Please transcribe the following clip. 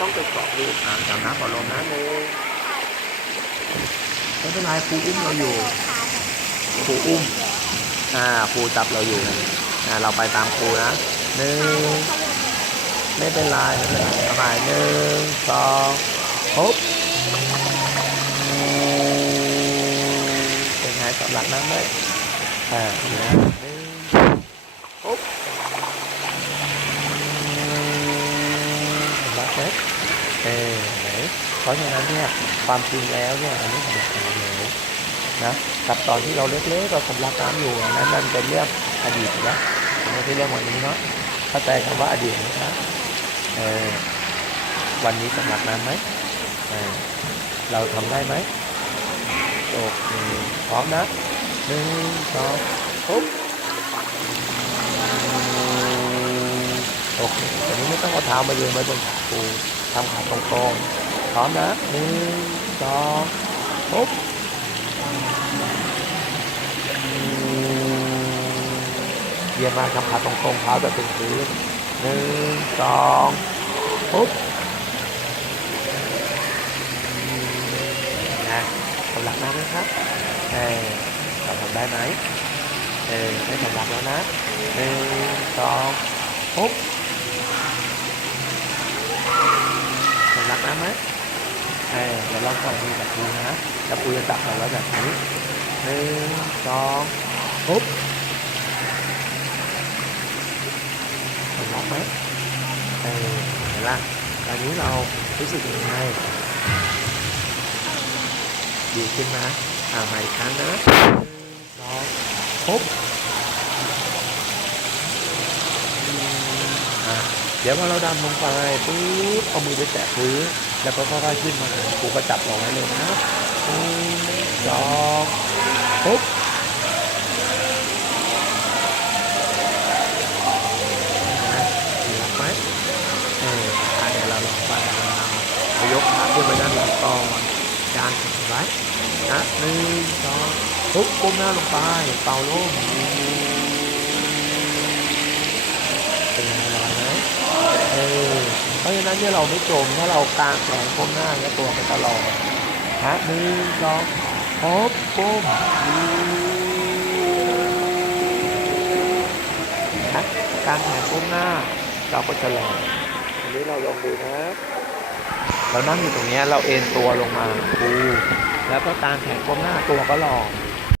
ต้องไปเกาะดูอ่าจับน้ำก่อนลมนะหนึ่งไม่เป็นไรครูอุ้มเราอยู่ครูอุ้มอ่าครูจับเราอยู่อ่าเราไปตามครูนะหนึ่งไม่เป็นไรไม่เป็นไรเอาใหม่หนึ่งสองปุ๊บเป็นไงสำหรับน้ำไหมอ่าเดี๋ยวนะหนึ่งปุ๊บ รักไหมเออไหนเพ ราะฉะนั้นเนี่ยความจริงแล้วเนี่ยอันนี้สำหรับเราแล้วนะกับตอนที่เราเล็กๆเราสำลักน้ำอยู่อันนั้นมันเป็นเรื่องอดีตแล้วไม่ใช่เรื่องวันนี้เนาะเข้าใจคำว่าอดีตไหมครับเออวันนี้สำลักน้ำไหมเออเราทำได้ไหมโอเคพร้อมนะหนึ่งสองปุ๊บโอเคตอนนี้ไม่ต้องเอาเท้ามายืนไว้บนขาปูทำขาตรงๆ พร้อมนะหนึ่งสองปุ๊บเยียมมากทำขาตรงๆเท้าแบบเป็นพื้นหนึ่งสองปุ๊บนะสำลักน้ำไหมครับเออเราทำได้ไหมเออได้สำลักแล้วนะหนึ่งสองปุ๊บสำลักน้ำไหม เออเดี๋ยวลองปล่อยมือแบบนี้นะแล้วปูจะจับเราไว้แบบนี้หนึ่งสองปุ๊บสำลักไหมเออเห็นละตอนนี้เรารู้สึกยังไงดีขึ้นนะอ่าใหม่อีกครั้งนะหนึ่งสองปุ๊บอ่า เดี๋ยวพอเราดำลงไปปุ๊บเอามือไปแตะพื้นแล้วก็ค่อยๆขึ้นมาครูก็จับลงไว้เลยนะหนึ่งสองปุ๊บนะไหมเออเดี๋ยวเราลองไปเราเอายกขาขึ้นไปด้านหลังก่อนกางแขนไว้นะหนึ่งสองปุ๊บก้มหน้าลงไปเป่าลมเป็นยังไงลอยไหม เออเพ ราะฉะนั้นเนี่ยเราไม่จมถ้าเรากางแขนก้มหน้าแล้วตัวไปตลอดฮะหนึ่งสองฮบก้มฮะกางแขนก้มหน้า เราก็จะลอยอันนี้เราลองดูนะเรานั่งอยู่ตรงนี้เราเอนตัวลงมาดูแล้วก็กางแขนก้มหน้าตัวก็ลอย